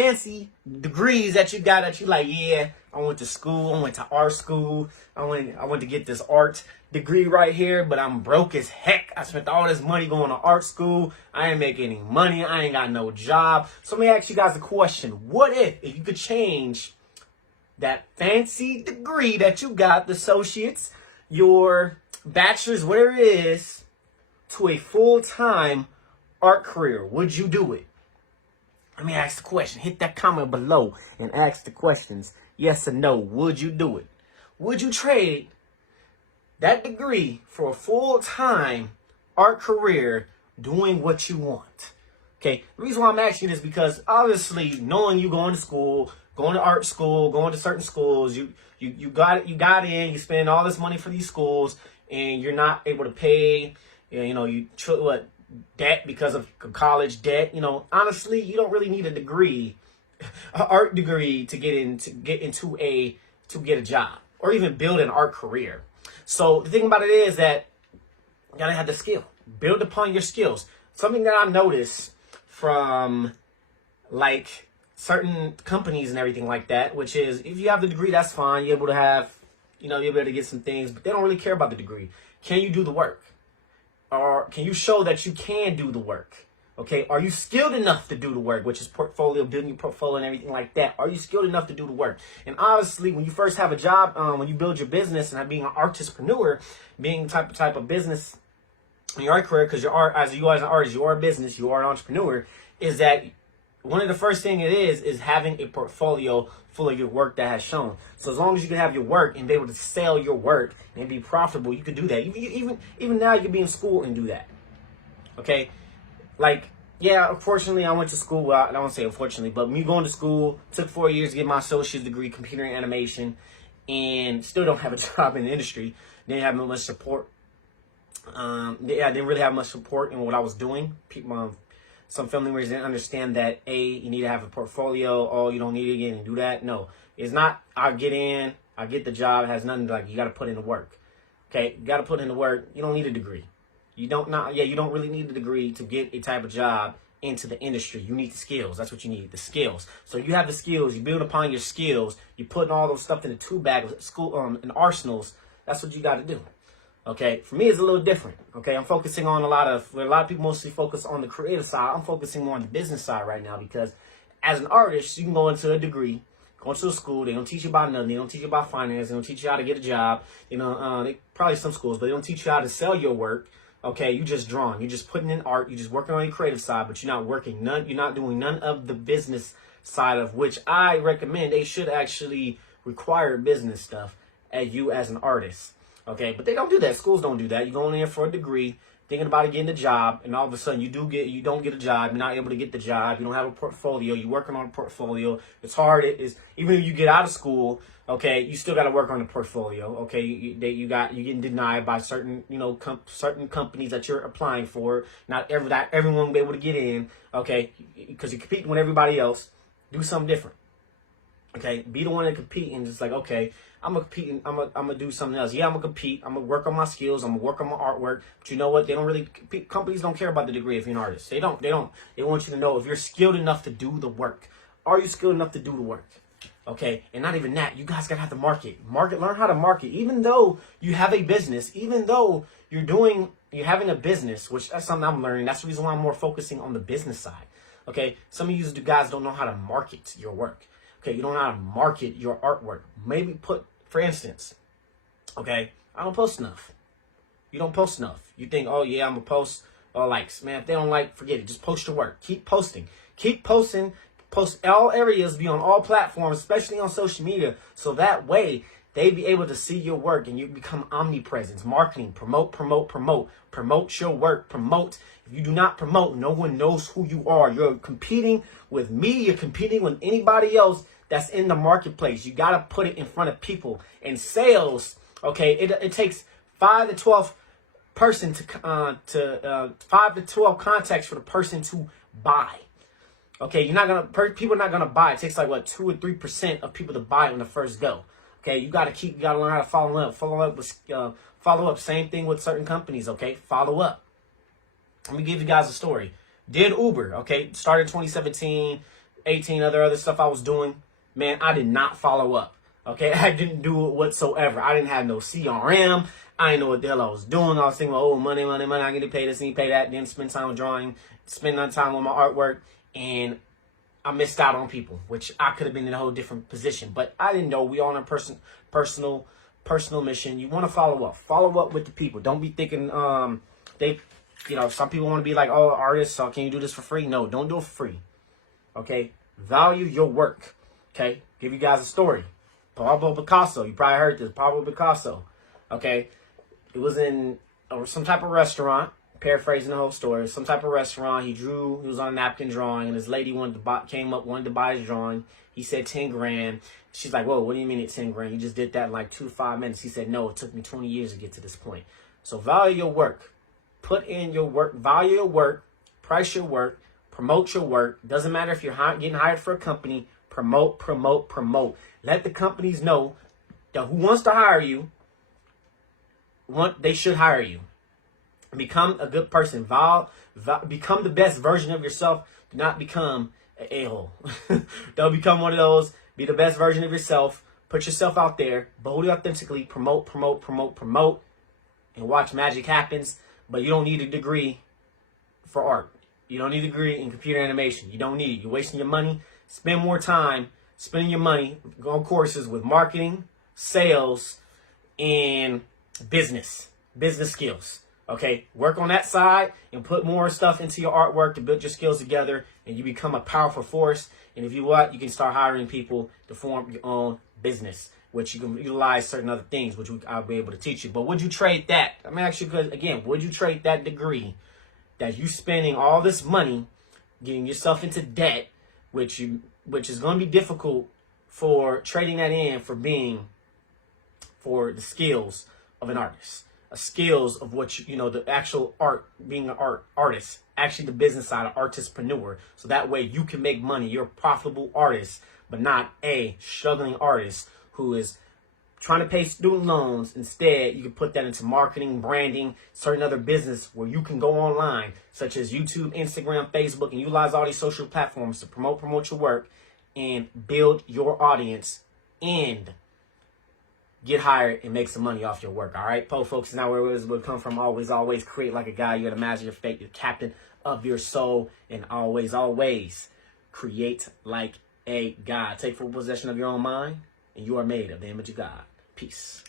fancy degrees that you got that you like, yeah, I went to school, I went to art school, I went to get this art degree right here, but I'm broke as heck. I spent all this money going to art school. I ain't making any money. I ain't got no job. So let me ask you guys a question. What if you could change that fancy degree that you got, the associates, your bachelor's, whatever it is, to a full-time art career? Would you do it? Let me ask the question. Hit that comment below and ask the questions. Yes or no. Would you do it? Would you trade that degree for a full-time art career doing what you want? Okay, the reason why I'm asking is because obviously knowing you going to school, going to art school, going to certain schools, you got in, you spend all this money for these schools, and you're not able to pay, debt because of college debt. Honestly, you don't really need a degree, an art degree, to get a job or even build an art career. So the thing about it is that you gotta have the skill. Build upon your skills. Something that I noticed from like certain companies and everything like that, which is if you have the degree, that's fine. You're able to have, you're able to get some things, but they don't really care about the degree. Can you do the work? Or can you show that you can do the work? Okay, are you skilled enough to do the work, which is portfolio, building your portfolio and everything like that? Are you skilled enough to do the work? And obviously, when you first have a job, when you build your business and being an artistpreneur, being type of business in your art career, because as an artist, you are a business, you are an entrepreneur, is that one of the first thing it is having a portfolio full of your work that has shown. So as long as you can have your work and be able to sell your work and be profitable, you could do that. Even now, you could be in school and do that. Okay. Like, yeah, unfortunately, I went to school. Well, I don't want to say unfortunately, but me going to school, took 4 years to get my associate's degree, computer and animation, and still don't have a job in the industry. Didn't have much support. I didn't really have much support in what I was doing. Some family members didn't understand that, you need to have a portfolio. Oh, you don't need to get in and do that. No, it's not, I get in, I get the job. It has nothing to, you got to put in the work. Okay, you got to put in the work. You don't need a degree. You don't really need a degree to get a type of job into the industry. You need the skills. That's what you need, the skills. So you have the skills, you build upon your skills, you putting all those stuff in the tool bag, school, and arsenals. That's what you got to do. Okay, for me, it's a little different. Okay, I'm focusing on a lot of people mostly focus on the creative side. I'm focusing more on the business side right now because as an artist, you can go into a degree, go into a school. They don't teach you about nothing. They don't teach you about finance. They don't teach you how to get a job. Probably some schools, but they don't teach you how to sell your work. Okay, you just drawing. You're just putting in art. You're just working on your creative side, but you're not working you're not doing none of the business side, of which I recommend they should actually require business stuff at you as an artist. Okay, but they don't do that. Schools don't do that. You're going in for a degree, thinking about getting a job, and all of a sudden you don't get a job. You're not able to get the job. You don't have a portfolio. You're working on a portfolio. It's hard. It is, even if you get out of school, okay, you still got to work on the portfolio. Okay, you're getting denied by certain certain companies that you're applying for. Not everyone will be able to get in. Okay, because you're competing with everybody else. Do something different. Okay, be the one to compete and just like, okay, I'm gonna compete and I'm gonna do something else. Yeah, I'm gonna compete. I'm gonna work on my skills. I'm gonna work on my artwork. But you know what? They don't really companies don't care about the degree if you're an artist. They don't. They want you to know if you're skilled enough to do the work. Are you skilled enough to do the work? Okay, and not even that. You guys gotta have to learn how to market. Even though you have a business, even though you're having a business, which that's something I'm learning. That's the reason why I'm more focusing on the business side. Okay, some of you guys don't know how to market your work. Okay, you don't know how to market your artwork. Maybe for instance, okay, I don't post enough. You don't post enough. You think, oh yeah, I'm gonna post likes. Man, if they don't like, forget it. Just post your work. Keep posting. Keep posting. Post all areas, be on all platforms, especially on social media. So that way they be able to see your work and you become omnipresent. Marketing, promote your work, promote. If you do not promote, no one knows who you are. You're competing with me. You're competing with anybody else that's in the marketplace. You got to put it in front of people. And sales, okay, it takes 5 to 12 person to 5 to 12 contacts for the person to buy. Okay, people are not gonna buy. It takes like 2 or 3% of people to buy on the first go. Okay, you gotta learn how to follow up. Same thing with certain companies. Okay, follow up. Let me give you guys a story. Did Uber, okay, started 2017. 18 other stuff I was doing, man, I did not follow up. Okay, I didn't do it whatsoever. I didn't have no CRM. I didn't know what the hell I was doing. I was thinking, oh, money, I get to pay this, need to pay that. Then spend time drawing, spend time on my artwork, and I missed out on people, which I could have been in a whole different position. But I didn't know. We all on a personal mission. You want to follow up with the people. Don't be thinking some people want to be like, oh, artists, so can you do this for free? No, don't do it for free. Okay, value your work. Okay, give you guys a story. Pablo Picasso, you probably heard this. Pablo Picasso. Okay, it was in some type of restaurant. Paraphrasing the whole story, some type of restaurant. He was on a napkin drawing, and this lady wanted to buy his drawing. He said 10 grand. She's like, whoa, what do you mean it's 10 grand? You just did that in like 5 minutes. He said, no, it took me 20 years to get to this point. So value your work. Put in your work, value your work, price your work, promote your work. Doesn't matter if you're getting hired for a company, promote. Let the companies know that who wants to hire you, they should hire you. Become a good person. Become the best version of yourself. Do not become an a-hole. Don't become one of those. Be the best version of yourself. Put yourself out there. Boldly, authentically. Promote. And watch magic happens. But you don't need a degree for art. You don't need a degree in computer animation. You don't need it. You're wasting your money. Spend more time spending your money. Go on courses with marketing, sales, and business skills. Okay, work on that side and put more stuff into your artwork to build your skills together, and you become a powerful force. And if you want, you can start hiring people to form your own business, which you can utilize certain other things, which I'll be able to teach you. But would you trade that? I'm actually good. Again, would you trade that degree that you spending all this money getting yourself into debt, which is going to be difficult for trading that in for the skills of an artist? Skills of what the actual art, being an artist, actually the business side of artistpreneur. So that way you can make money. You're a profitable artist, but not a struggling artist who is trying to pay student loans. Instead, you can put that into marketing, branding, certain other business where you can go online, such as YouTube, Instagram, Facebook, and utilize all these social platforms to promote your work and build your audience and get hired and make some money off your work. All right, folks, is not where it will come from. Always create like a guy. You got to master your fate. You're the captain of your soul, and always create like a God. Take full possession of your own mind, and you are made of the image of God. Peace.